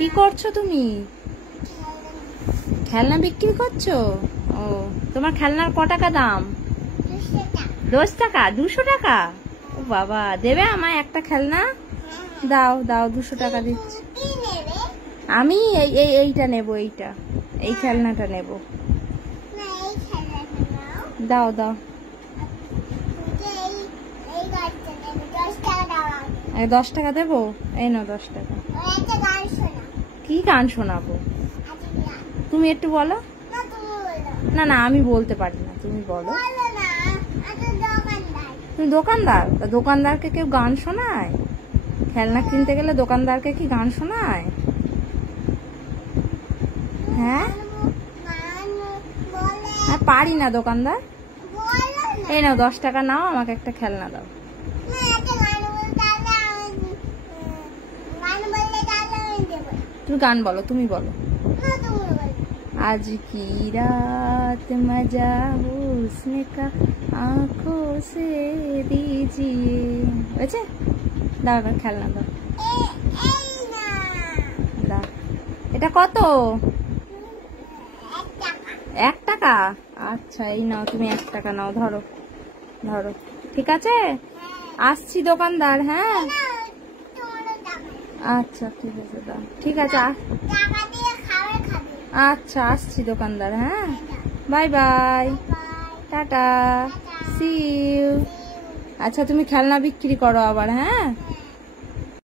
কি করছো তুমি? খেলনা বিক্রি করছো? ও, তোমার খেলনার ক টাকা দাম? 10 টাকা? 200 টাকা? ও বাবা, দেবে আমায় একটা খেলনা? দাও দাও, 200 টাকা দিচ্ছি। আমি এইটা নেব, এই খেলনাটা নেব। দাও দাও। 10 টাকা দেবো? এই নাও 10 টাকা। কি গান শোনাবো? তুমি একটু বলো। না না, আমি বলতে পারি না, তুমি বলো। তুমি দোকানদার? দোকানদারকে কেউ গান শোনায়? খেলনা কিনতে গেলে দোকানদারকে কি গান শোনায়? হ্যাঁ, পারি না দোকানদার। এই নাও 10 টাকা নাও, আমাকে একটা খেলনা দাও। তুমি গান বলো, তুমি বলো। आज की रात मजा हुस्न का आँखों से दीजिए। বুঝছে? দাও এবার খেলনা দাও। দাও। এটা কত? 1 টাকা? আচ্ছা, এই নাও, তুমি 1 টাকা নাও, ধরো ধরো। ঠিক আছে, আসছি দোকানদার। হ্যাঁ, আচ্ছা ঠিক আছে, দাও। ঠিক আছে, আচ্ছা আসছি দোকানদার। হ্যাঁ, bye bye, tata, see you. আচ্ছা, তুমি খেলনা বিক্রি করো আবার। হ্যাঁ।